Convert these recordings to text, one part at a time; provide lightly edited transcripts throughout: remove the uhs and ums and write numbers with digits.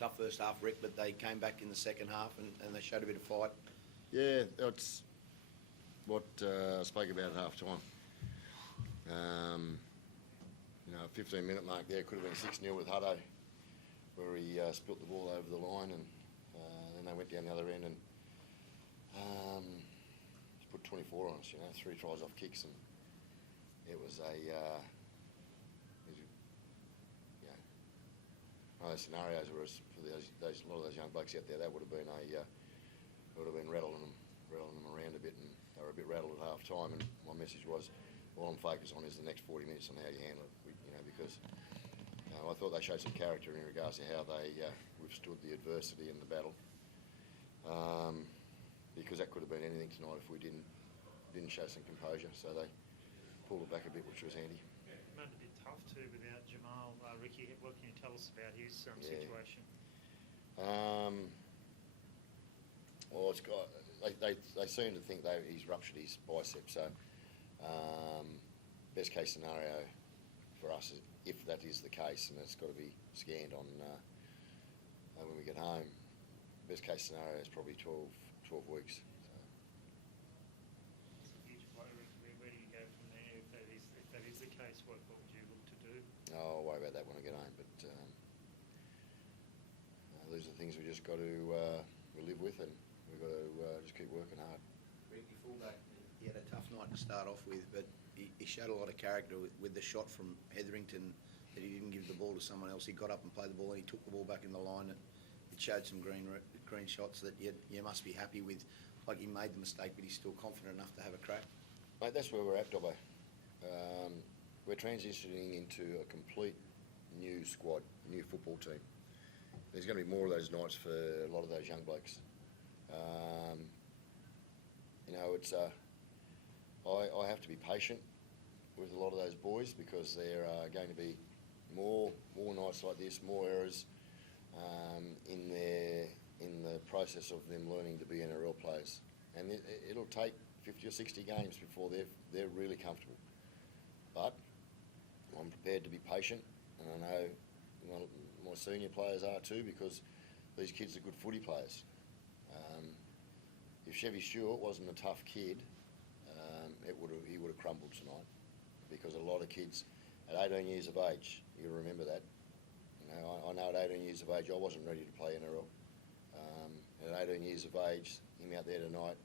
tough first half, Rick, but they came back in the second half and they showed a bit of fight. Yeah, that's what I spoke about at half time. 15-minute mark there, could have been 6-0 with Hutto, where he spilt the ball over the line, and then they went down the other end and put 24 on us, 3 tries off kicks, and it was one of those scenarios where for a lot of those young blokes out there, that would have been rattling them around a bit, and they were a bit rattled at half time. And my message was, all I'm focused on is the next 40 minutes and how you handle it. Because I thought they showed some character in regards to how they withstood the adversity and the battle. Because that could have been anything tonight if we didn't show some composure. So they pulled it back a bit, which was handy. It made it a bit tough too without Jamal. Ricky, what can you tell us about his situation? Well, they seem to think he's ruptured his bicep. So best case scenario for us, is, if that is the case, and it's got to be scanned on when we get home, best case scenario is probably 12 weeks. It's a huge blow. Where do you go from there? If that is the case, what would you look to do? I'll worry about that when I get home, but these are the things we just got to live with, and we've got to just keep working hard. Ricky, fullback, he had a tough night to start off with, but he showed a lot of character with the shot from Hetherington, that he didn't give the ball to someone else. He got up and played the ball, and he took the ball back in the line. It showed some green shots that you must be happy with. Like, he made the mistake, but he's still confident enough to have a crack. Mate, that's where we're at, Dobbo. We're transitioning into a complete new squad, new football team. There's going to be more of those nights for a lot of those young blokes. I have to be patient with a lot of those boys, because there are going to be more nights like this, more errors in the process of them learning to be NRL players, and it'll take 50 or 60 games before they're really comfortable. But I'm prepared to be patient, and I know my senior players are too, because these kids are good footy players. If Ricky Stewart wasn't a tough kid, he would have crumbled tonight, because a lot of kids at 18 years of age, you remember that. I know at 18 years of age I wasn't ready to play NRL. At 18 years of age, him out there tonight,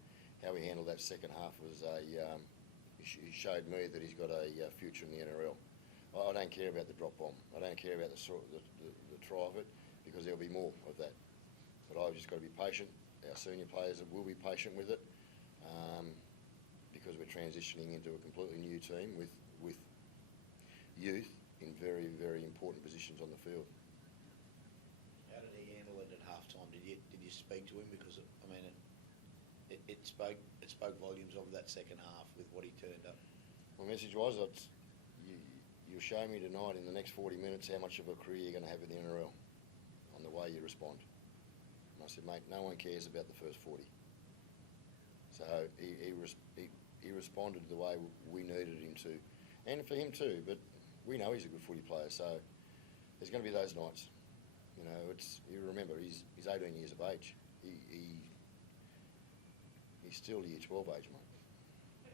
how he handled that second half was he showed me that he's got a future in the NRL. I don't care about the drop bomb. I don't care about the try of it, because there'll be more of that. But I've just got to be patient. Our senior players will be patient with it, because we're transitioning into a completely new team with youth in very, very important positions on the field. How did he handle it at half time? Did you speak to him? Because it spoke volumes of that second half with what he turned up. My message was, you'll show me tonight in the next 40 minutes how much of a career you're going to have in the NRL on the way you respond. And I said, mate, no one cares about the first 40. So he responded the way we needed him to, and for him too. But we know he's a good footy player, so there's going to be those nights. You remember, he's 18 years of age. He's still year 12 age, mate.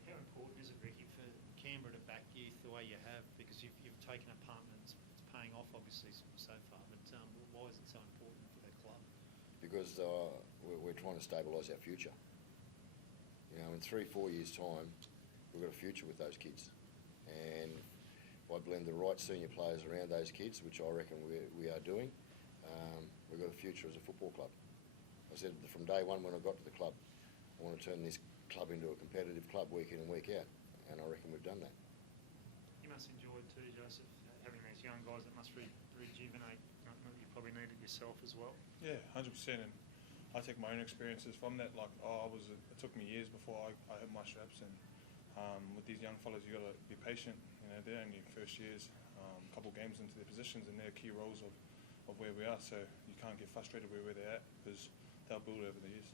How important is it, Ricky, for Canberra to back youth the way you have? Because you've taken a punt and it's paying off, obviously, so far. But why is it so important for the club? Because we're trying to stabilise our future. In 3-4 years' time, we've got a future with those kids. And if I blend the right senior players around those kids, which I reckon we are doing, we've got a future as a football club. I said from day one when I got to the club, I want to turn this club into a competitive club week in and week out, and I reckon we've done that. You must enjoy it too, Joseph, having these young guys that must rejuvenate. You probably need it yourself as well. Yeah, 100%. And I take my own experiences from that. Like, it took me years before I hit my straps, and with these young fellas, you got to be patient. They're only first years, a couple games into their positions, and they're key roles of where we are. So you can't get frustrated where they're at, because they'll build over the years.